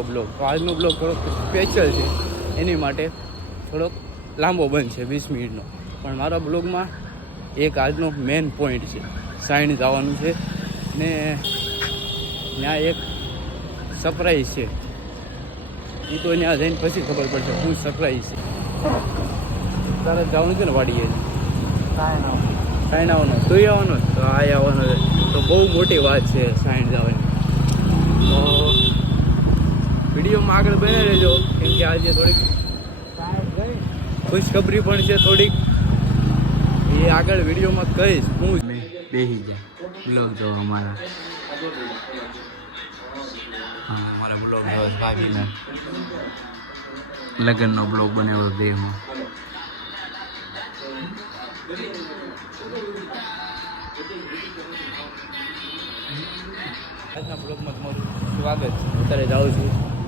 મારો બ્લોગ. તો આજનો બ્લોગ થોડોક સ્પેશિયલ છે. એની માટે થોડોક લાંબો બનશે વીસ મિનિટનો. પણ મારા બ્લોગમાં એક આજનો મેઇન પોઈન્ટ છે. સાઈન જવાનું છે ને ત્યાં એક સરપ્રાઈઝ છે. એ તો ત્યાં જઈને પછી ખબર પડશે હું સરપ્રાઈઝ છે. તારે જવાનું છે ને વાડીએ? સાઈન આવવાનો. તું આવવાનો. તો આ આવવાનો તો બહુ મોટી વાત છે સાઈન જવાની તો વિડીયોમાં આગળ બને રહેજો કેમ કે આજે થોડીક ખુશખબરી પણ છે થોડીક. એ આગળ વિડીયોમાં કહીશ હું બેસી જાય બ્લોગ જો અમારા. હા અમારા બ્લોગ ભાભીના. લગ્નનો બ્લોગ બનાવ્યો આજના બ્લોગમાં તમારું સ્વાગત અત્યારે જાઉં છું.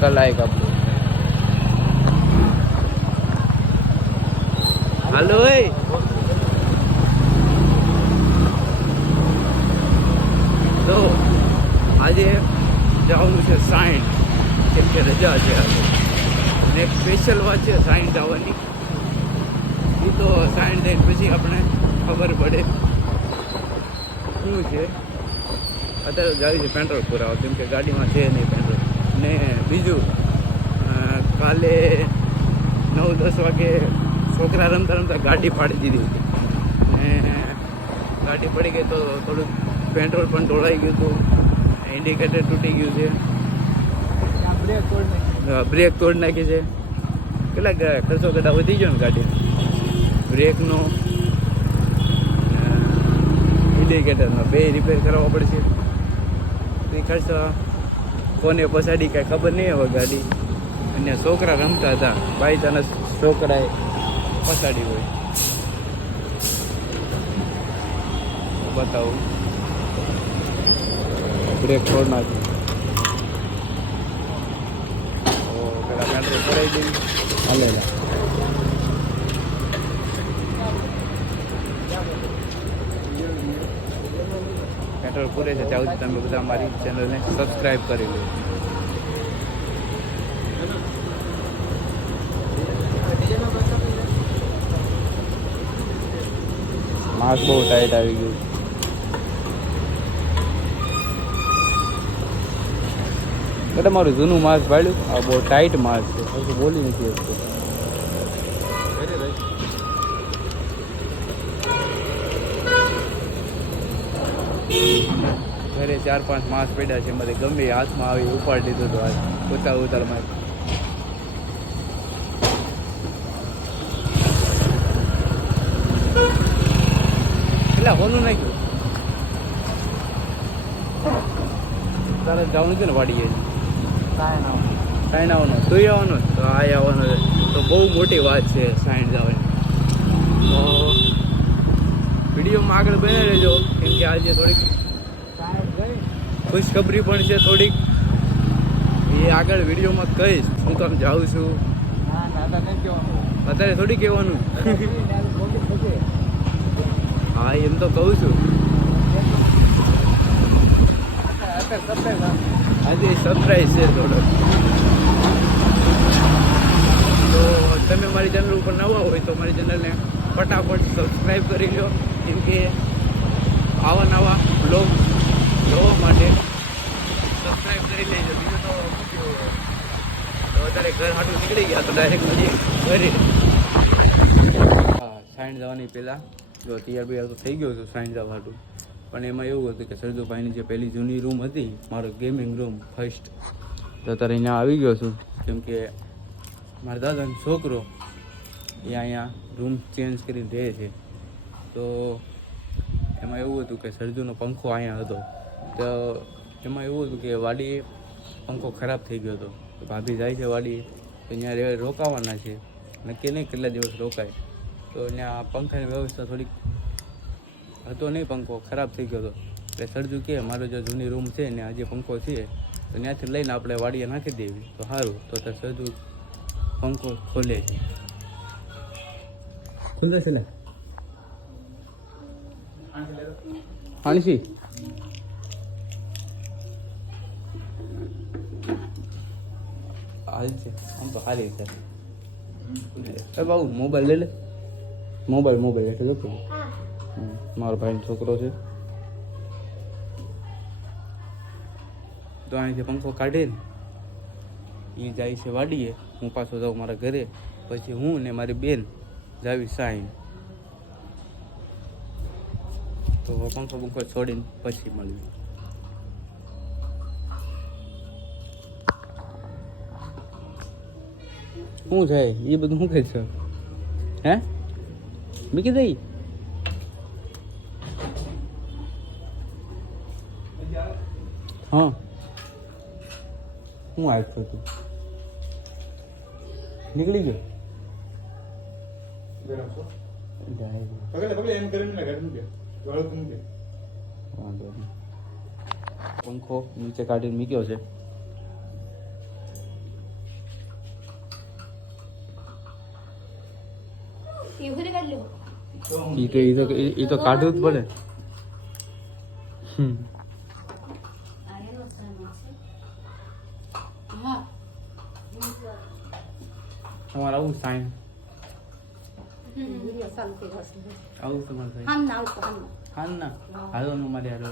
કલાક આપણું. હાલો તો આજે જવાનું છે સાયન્સ કેમ કે રજા છે ને સ્પેશિયલ વાત છે સાયન્સ આવવાની એ તો સાયન્સ લઈને પછી આપણે ખબર પડે. શું છે? અત્યારે ગાડી છે પેટ્રોલ પુરાવો કેમ કે ગાડીમાં છે નહીં પેટ્રોલ. ને બીજું કાલે નવ દસ વાગે છોકરા રમતા રમતા ગાડી પાડી દીધી હતી. ને ગાડી પડી ગઈ તો થોડુંક પેટ્રોલ પણ ઢોળાઈ ગયું હતું. ઇન્ડિકેટર તૂટી ગયું છે. બ્રેક તોડી નાખી છે. કેટલા ખર્ચો કદાચ વધી ગયો ને ગાડી? બ્રેકનો ઇન્ડિકેટરનો બે રિપેર કરાવવા પડશે. એ ખર્ચ. કોને પસાડી કાંઈ ખબર નહીં હવે ગાડી. અને છોકરા રમતા હતા. ભાઈ તને છોકરાએ પસાડી હોય. બતાવું. બ્રેક છોડ નાખ્યું પેલા પેટ્રોલ પડાવી દઈ હાલેલા પૂરે છે, ત્યાં સુધી તમે બધા મારી ચેનલને સબસ્ક્રાઈબ કરી લો. માસ્ક બહુ ટાઈટ આવી ગયું. એટલે મારું જૂનું માસ્ક પાડ્યું આ બહુ ટાઈટ માસ્ક છે. બોલી નથી ઘરે ચાર પાંચ માસ પડ્યા છે મારે ગમે હાથમાં આવી ઉપાડી દીધું હતો આજ ઉતાર ઉતારમાં એટલે હોનું નાખ્યું. તારે જવાનું છે ને વાડીએ? સાઈન આવવાનો તું આવવાનો તો આ આવવાનો તો બહુ મોટી વાત છે સાઈન જવાની. તો વિડીયોમાં આગળ બને રહેજો. કે આજે થોડીક. ખુશખબરી પણ છે થોડીક. એ આગળ વિડીયોમાં કહીશ. હું કામ જાઉં છું. અત્યારે થોડી કહેવાનું. હા, એમ તો કહું છું. આજે સરપ્રાઈઝ છે થોડો. તો તમે મારી ચેનલ ઉપર નવા હોય તો મારી ચેનલને ફટાફટ સબસ્ક્રાઈબ કરી લો. કેમ કે આવા નવા બ્લોગ જોવા માટે સબસ્ક્રાઈબ કરી લેજો. બીજું તો અત્યારે ઘર હાટું નીકળી ગયા તો ડાયરેક્ટ પછી કરી સાઈન જવાની પહેલાં જો તૈયાર બિયાર તો થઈ ગયો છું સાઈન જવા હાટું. પણ એમાં એવું હતું કે સરજુભાઈની જે પહેલી જૂની રૂમ હતી, મારો ગેમિંગ રૂમ ફર્સ્ટ તો અત્યારે અહીંયા આવી ગયો છું. કેમ કે મારા દાદાનો છોકરો એ અહીંયા રૂમ ચેન્જ કરીને રહે છે. તો એમાં એવું હતું કે સરજુનો પંખો અહીંયા હતો. તો એમાં એવું હતું કે વાડી પંખો ખરાબ થઈ ગયો હતો. ભાભી જાય છે વાડી, તો અહીંયા રોકાવાના છે. નક્કી નહીં કેટલા દિવસ રોકાય. તો અહીંયા પંખાની વ્યવસ્થા થોડીક હતો નહીં પંખો, ખરાબ થઈ ગયો હતો. એટલે સરજુ કે મારો જે જૂની રૂમ છે ને આજે પંખો છે, તો ત્યાંથી લઈને આપણે વાડીએ નાખી દેવી. તો સારું, તો ત્યાં સરજુ પંખો ખોલે છે. ખુલ્લે છે ને? હાણસી હાલ છે. આમ તો હારી છે એ બાબુ મોબાઈલ લઈ લે. મોબાઈલ મોબાઈલ એટલે હમ, મારો ભાઈનો છોકરો છે. તો અહીંથી પંખો કાઢે ને એ જાય છે વાડીએ. હું પાછો જાઉં મારા ઘરે. પછી હું ને મારી બેન જાવી સાઈન. તો પંખો પંખો છોડીને પછી મળી શું થાય એ બધું શું કહે છે? હે? મૂકી દઈ હા. હું આવ્યો તું? નીકળી ગયો? જાય. વાંધો પંખો નીચે કાઢીને મૂક્યો છે. ઈ તો ઈ તો ઈ તો કાઢવું જ પડે. હમ. તમારે આવું સાઈન. આવું તમારે સાઈન હાલ ના હાલો નું મારે હાલો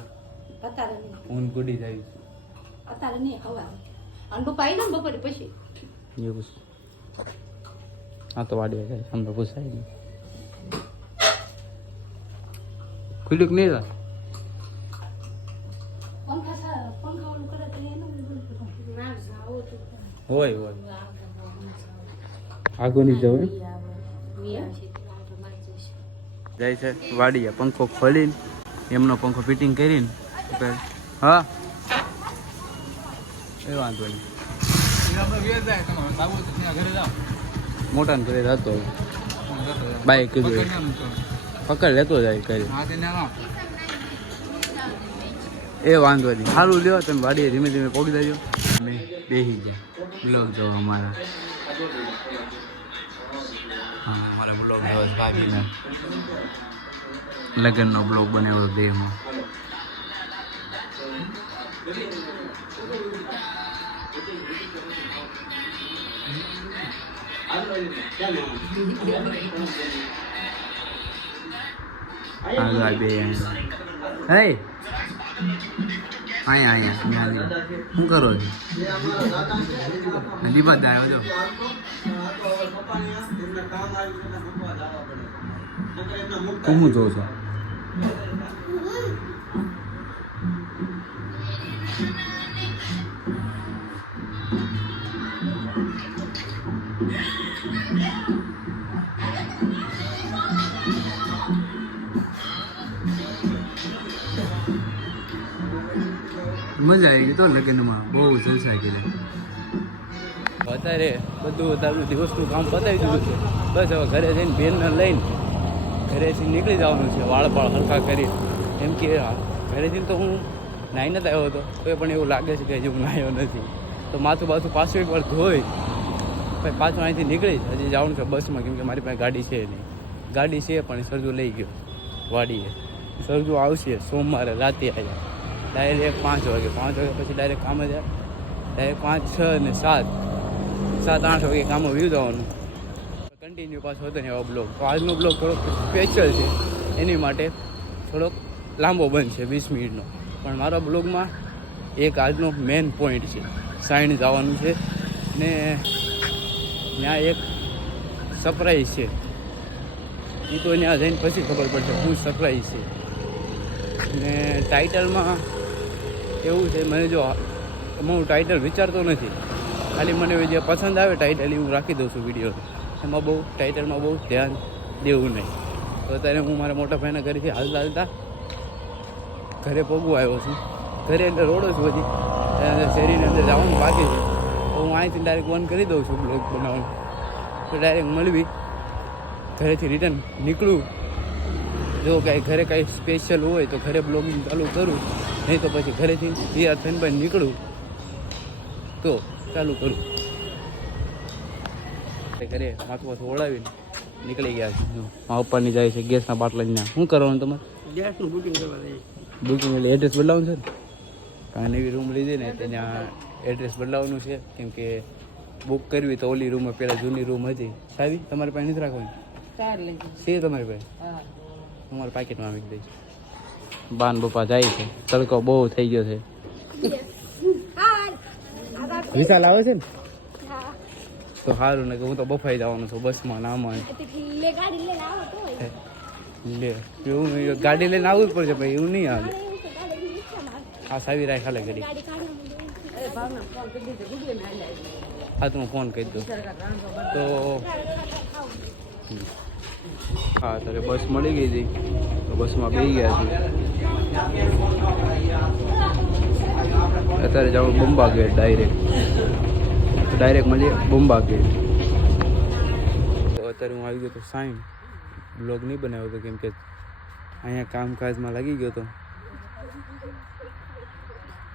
હું ગુડી જાય પછી એવું છે. હા તો વાડી જાય અમને પૂછાય નહીં ખુલ્લું કે નહીં રા પંખા સા- પંખા ઓલું કરે તો એનું હોય હોય આગળ નહીં જવું? જાય છે વાડીએ પંખો ખોલીને, એમનો પંખો ફિટિંગ કરીને હા. એ વાંધો નહીં. મોટા ઘરે જતો બાઈક કીધું પકડ લેતો જાય કરી એ વાંધો નહીં. સારું લ્યો, તમે વાડીએ ધીમે ધીમે પહોંચી દેજો અમે બેસી જાય બ્લોગ જો અમારા. અમારા બ્લોગ બસ ભાગીને લગ્નનો બ્લોગ બનાવ્યો દેહમાં. આગળ બે હે? અહીંયા અહીંયા શું કરો છો? દીપા આવ્યો શું જોઉં છું? મજા આવી ગઈ તો લગ્નમાં. બહુ જલસા કરી અત્યારે બધું તારું દિવસનું કામ પતાવી દીધું છે. બસ હવે ઘરે જઈને બેનને લઈને ઘરેથી નીકળી જવાનું છે વાળ પાળ હલકા કરી. એમ કે ઘરેથી તો હું નાહી નથી આવ્યો હતો તો પણ એવું લાગે છે કે હજી હું નાહ્યો નથી. તો માથું બાથું પાછું એકવાર ધોઈ, પછી પાછું અહીંથી નીકળી, હજી જવાનું છે બસમાં, કેમ કે મારી પાસે ગાડી છે નહીં. ગાડી છે પણ સરજુ લઈ ગયો, વાડીએ. સરજુ આવશે સોમવારે રાતે આવ્યા ડાયરેક્ટ પાંચ વાગે પાંચ વાગે પછી ડાયરેક્ટ કામે જાય. ડાયરેક્ટ પાંચ, છ અને સાત. સાત, આઠ વાગે કામો વ્યૂ જવાનું. કન્ટિન્યુ પાછો હતો ને એવા બ્લોગ. તો આજનો બ્લોગ થોડોક સ્પેશિયલ છે. એની માટે થોડોક લાંબો બનશે, વીસ મિનિટનો. પણ મારા બ્લોગમાં એક આજનો મેઇન પોઈન્ટ છે. સાઈન જવાનું છે ને ત્યાં એક સરપ્રાઈઝ છે. એ તો ત્યાં જઈને પછી ખબર પડશે હું સરપ્રાઈઝ છે. ને ટાઇટલમાં એવું છે, મને જો હું ટાઇટલ વિચારતો નથી. ખાલી મને જે પસંદ આવે ટાઇટલ એ હું રાખી દઉં છું વીડિયો એમાં બહુ ટાઇટલમાં બહુ ધ્યાન દેવું નહીં. તો અત્યારે હું મારા મોટા ભાઈના ઘરેથી હાલતા હાલતા ઘરે પગવું આવ્યો છું. ઘરે એટલે રોડો છું હજી. અંદર શેરીની અંદર જવાનું બાકી છે. તો હું અહીંથી ડાયરેક્ટ બંધ કરી દઉં છું બ્લોગ બનાવવાનું. તો ડાયરેક્ટ મળવી. ઘરેથી રિટર્ન નીકળું. જો કાંઈ ઘરે કાંઈ સ્પેશિયલ હોય તો ઘરે બ્લોગિંગ ચાલુ કરું. નહીં તો પછી ઘરેથી તૈયાર થઈને પણ નીકળું. તો ચાલુ કરું. તે ઘરે માથું માથું ઓળાવીને નીકળી ગયા છે. મા મારા પપ્પાની જાય છે ગેસના બાટલા લઈને શું કરવાનું તમારે? ગેસનું બુકિંગ કરવા બુકિંગ એટલે એડ્રેસ બદલાવવાનું છે ને? કાંઈ નવી રૂમ લીધી ને ત્યાં એડ્રેસ બદલાવવાનું છે. કેમ કે બુક કરવી તો ઓલી રૂમમાં પહેલાં જૂની રૂમ હતી. સાવી તમારી પાસે નથી રાખવાની? છે તમારી પાસે? હા. તમારા પાકેટમાં મૂકી દઈશ બાન બપા જાય છે. તડકો બહુ થઈ ગયો છે. વિશાલ આવે છે ને? તો સારું ને કે હું તો બફાઈ જવાનો છું બસમાં નામાં લે એવું ગાડી લઈને આવવું જ પડશે ભાઈ એવું નહીં આવે. હા સાવી રાખ હાલે ઘડી. હા તો હું ફોન કરી દઉં. તો હા તારે બસ મળી ગઈ હતી. તો બસમાં બેસી ગયા છે અત્યારે જાઉં બોમ્બા ગેટ ડાયરેક્ટ ડાયરેક્ટ મળીએ બોમ્બા ગેટ તો અત્યારે હું આવી ગયો તો સાઈન. બ્લોગ નહીં બનાવ્યો હતો કેમ કે અહીંયા કામકાજમાં લાગી ગયો હતો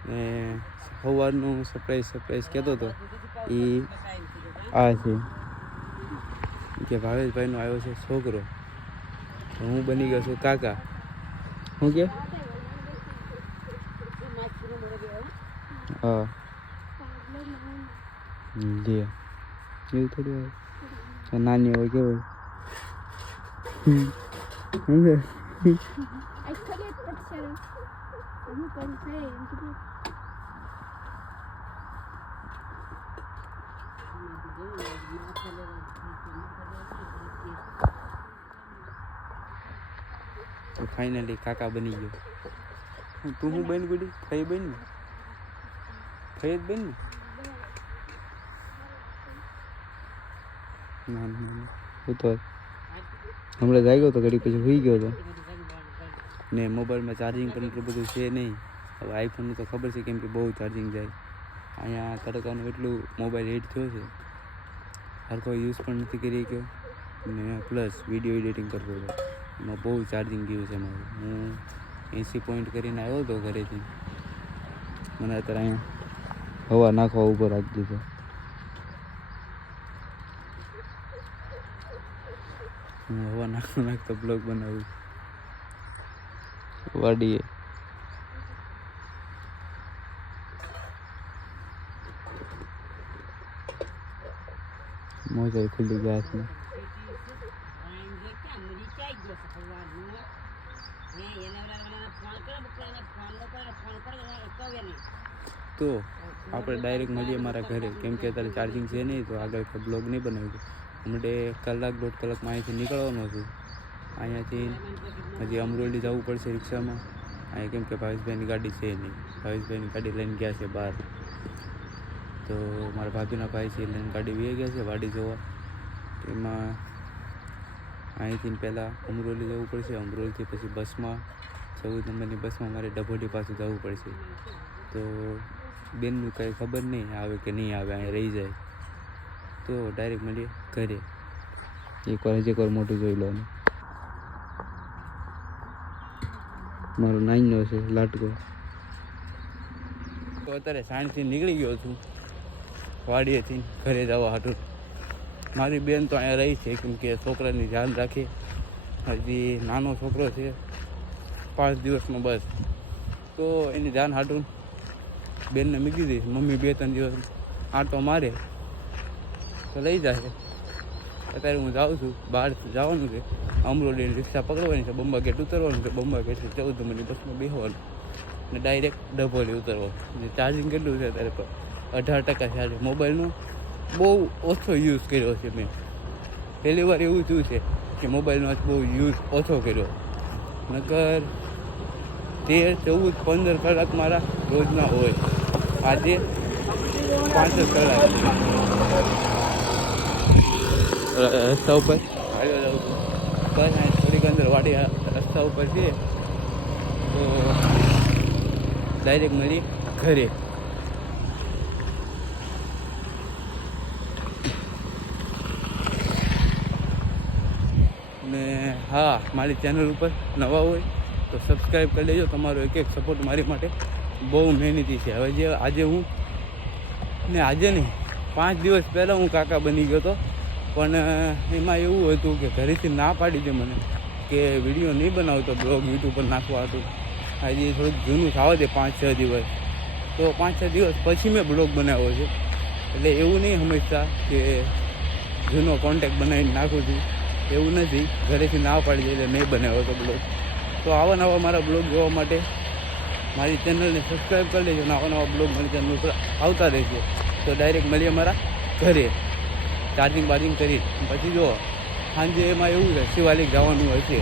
ને સવારનું સરપ્રાઈઝ સરપ્રાઈઝ કહેતો હતો એ આ છે. કે ભાવેશભાઈનો આવ્યો છે છોકરો. હું બની ગયો છું કાકા. શું કે? હા જી એવું થોડું હોય નાની હોય કેવું હમ. શું છે આ ખરી જ પડશે. હું કરું છે એમ કીધું. તો ફાઇનલી કાકા બની ગયો તું હું બન ગુડી કઈ બન ને થઈ જ બન ને ના ના ના હું તો હમણાં જાગ્યો તો ઘડી પછી સુઈ ગયો હતો ને મોબાઈલમાં ચાર્જિંગ પણ એટલું બધું છે નહીં હવે આઈફોનનું તો ખબર છે કેમ કે બહુ ચાર્જિંગ જાય અહીંયા તડકાનું એટલું મોબાઈલ હીટ થયો છે હરખો યુઝ પણ નથી કરી શક્યો ને પ્લસ વીડિયો એડિટિંગ કરતો હતો એમાં બહુ ચાર્જિંગ ગયું છે મારું હું એંસી પોઈન્ટ કરીને આવ્યો હતો ઘરેથી મને અત્યારે અહીંયા હવા નાખવા ઉપર રાખી દીધો. હું હવા નાખવા નાખતો બ્લોગ બનાવું. વાડીએ. મોજા ખુલ્લી ગયા છે તો આપણે ડાયરેક્ટ મળીએ મારા ઘરે. કેમ કે અત્યારે ચાર્જિંગ છે નહીં, તો આગળ બ્લોગ નહીં બનાવ્યું. હમણે કલાક દોઢ કલાકમાં અહીંયાથી નીકળવાનો છું અહીંયાથી હજી અમરોલી જવું પડશે રિક્ષામાં. અહીંયા કેમ કે ભાવેશભાઈની ગાડી છે નહીં. ભાવેશભાઈની ગાડી લઈને ગયા છે બહાર. તો મારા ભાભીના ભાઈ છે લઈને ગાડી વી ગયા છે વાડી જોવા. એમાં અહીંથી પહેલાં અમરોલી જવું પડશે. અમરોલીથી પછી બસમાં ચૌદ નંબરની બસમાં મારે ડભોડી પાછું જવું પડશે. તો બેનનું કંઈ ખબર નહીં, આવે કે નહીં આવે, અહીં રહી જાય. તો ડાયરેક્ટ મળીએ ઘરે. એકવાર હજી એકવાર મોટું જોઈ લો મારો નાઈનો છે, લાટકો. તો અત્યારે સાંજથી નીકળી ગયો છું. વાડીએથી ઘરે જવા હાટું. મારી બેન તો અહીંયા રહી છે, કેમ કે છોકરાની ધ્યાન રાખે. હજી નાનો છોકરો છે, પાંચ દિવસમાં બસ. તો એની ધ્યાન હાટું બેનને મૂકી દઈશ. મમ્મી બે ત્રણ દિવસ આંટો મારે, તો લઈ જશે અત્યારે હું જાઉં છું, બહાર જવાનું છે. અમરોલીની રિક્ષા પકડવાની છે, બંબા ગેટ ઉતરવાનું છે. બંબા ગેટથી ચૌદ નંબરની બસમાં બેસવાનું ને ડાયરેક્ટ ડભોલી ઉતરવાનું. ને ચાર્જિંગ કેટલું છે અત્યારે? અઢાર ટકા ચાર્જ મોબાઈલનું બહુ ઓછો યુઝ કર્યો છે મેં. પહેલી વાર એવું થયું છે કે મોબાઈલનો આજ બહુ યુઝ ઓછો કર્યો. નકર તેર, ચૌદ, પંદર કલાક મારા રોજના હોય. આજે પાંચ જ કલાક. રસ્તા ઉપર. છું બસ અહીં થોડીક અંદર વાડી આ રસ્તા ઉપર છે. તો ડાયરેક્ટ મળી ઘરે ને હા, મારી ચેનલ ઉપર નવા હોય તો સબસ્ક્રાઈબ કરી લેજો. તમારો એક એક સપોર્ટ મારી માટે બહુ મહેનતી છે. હવે જે આજે હું ને આજે નહીં, પાંચ દિવસ પહેલાં હું કાકા બની ગયો હતો. પણ એમાં એવું હતું કે ઘરેથી ના પાડી દે મને કે વીડિયો નહીં બનાવતો બ્લોગ યુટ્યુબ પર નાખવા હતું. આજે થોડુંક જૂનું થવા દે, પાંચ, છ દિવસ. તો પાંચ, છ દિવસ પછી મેં બ્લોગ બનાવ્યો છે. એટલે એવું નહીં હંમેશા કે જૂનો કોન્ટેક્ટ બનાવીને નાખું છું. એવું નથી. ઘરેથી ના પાડી દે એટલે નહીં બનાવ્યો હતો બ્લોગ તો આવા નવા મારા બ્લોગ જોવા માટે મારી ચેનલને સબસ્ક્રાઈબ કરી લેજો અને આવા નવા બ્લોગ મારી ચેનલ ઉપર આવતા રહેશે તો ડાયરેક્ટ મળીએ મારા ઘરે. ચાર્જિંગ બાર્જિંગ કરી. પછી જો સાંજે એમાં એવું છે, શિવાલિક જવાનું હોય છે.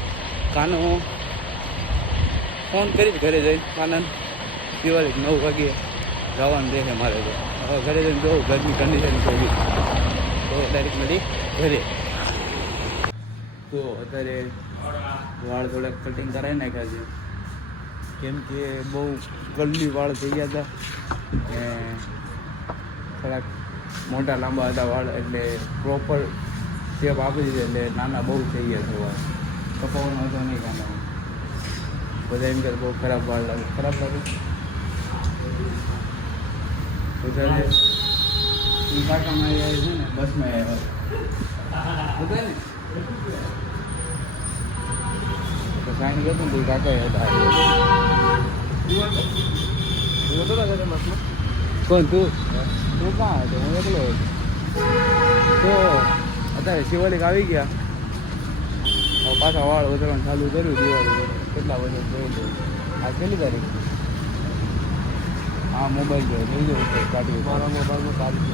કાનો ફોન કરીશ ઘરે જઈને, કાનન, શિવાલિક નવ વાગે જવાનું રહેશે મારે તો. હવે ઘરે જઈને જોઉં, ઘરની કન્ડિશન કેવી. તો ડાયરેક્ટ મળી ઘરે. તો અત્યારે વાળ થોડાક કટિંગ કરાવી નાખ્યા છે. કેમ કે બહુ ગલ્લી વાળ થઈ ગયા હતા ને થોડાક મોટા લાંબા હતા વાળ, એટલે પ્રોપર શેપ આપી દીધી, એટલે નાના બહુ થઈ ગયા છે વાળ. કપાવવાનો હતો નહીં કાના બધા એમ કે બહુ ખરાબ વાળ લાગે. ખરાબ લાગે? વધારે ઈ કાકા મારી છે ને, બસમાં આવ્યા બધા ને? સાઈન ને તો કાકા હતા કોણ તું? તું કાં હતો? હું એકલો હતો. તો અત્યારે શિવાલિક આવી ગયા. હવે પાછા વાળ વધારવાનું ચાલુ કર્યું દિવાળી કેટલા વર્ષ લો આ કેટલી તારીખ? હા મોબાઈલ જોયો જોઈ જવું કાઢ્યું મારા મોબાઈલમાં તારીખ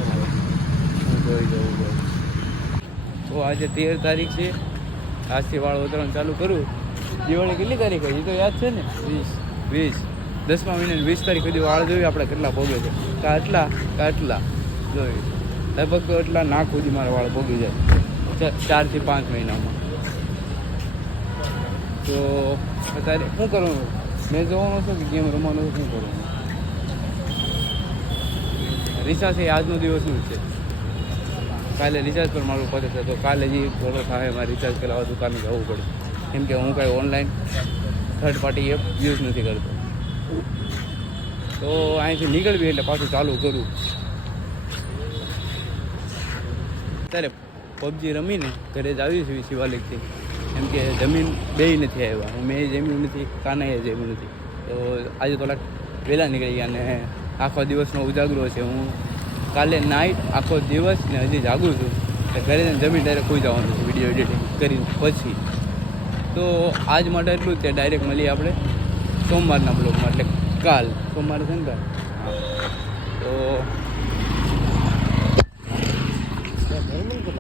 હું જોઈ જવું તો આજે તેર તારીખ છે. આજથી વાળ વધારવાનું ચાલુ કરું દિવાળી કેટલી તારીખ હોય? એ તો યાદ છે ને? વીસ. વીસ. દસમા મહિનાની વીસ તારીખ સુધી વાળ જોઈએ આપણે કેટલા ભોગે છે? કા આટલા કા આટલા જોઈએ લગભગ એટલા નાક સુધી મારા વાળ ભોગી જાય. ચારથી પાંચ મહિનામાં. તો અત્યારે શું કરવાનું? મેં જોવાનું છું કે ગેમ રમવાનું શું કરવાનું? રિસાર્જ એ આજનો દિવસનું જ છે. કાલે રિચાર્જ પણ મારું પતે છે, તો કાલે જે થોડો થાય મારે રિચાર્જ કરાવવા દુકાને જવું પડે. કેમ કે હું કાંઈ online third party app use નથી કરતો. તો અહીંથી નીકળવી એટલે પાછું ચાલુ કરું. અત્યારે પબજી રમીને ઘરે જ આવી છું શિવાલિકથી. કેમ કે જમીન બે નથી આવ્યા. હું મેં જમ્યું નથી, કાનાએ જમ્યું નથી. તો આજે થોડાક વહેલા નીકળી ગયા અને આખો દિવસનો ઉજાગરો છે. હું કાલે નાઇટ આખો દિવસ ને હજી જાગું છું. એટલે ઘરે જમીન ડાયરેક્ટ કોઈ જવાનું છે વીડિયો એડિટિંગ કરીને પછી. તો આજ માટે એટલું જ છે ડાયરેક્ટ મળીએ આપણે સોમવારના બ્લોગમાં એટલે કાલ, સોમવારે છે ને તો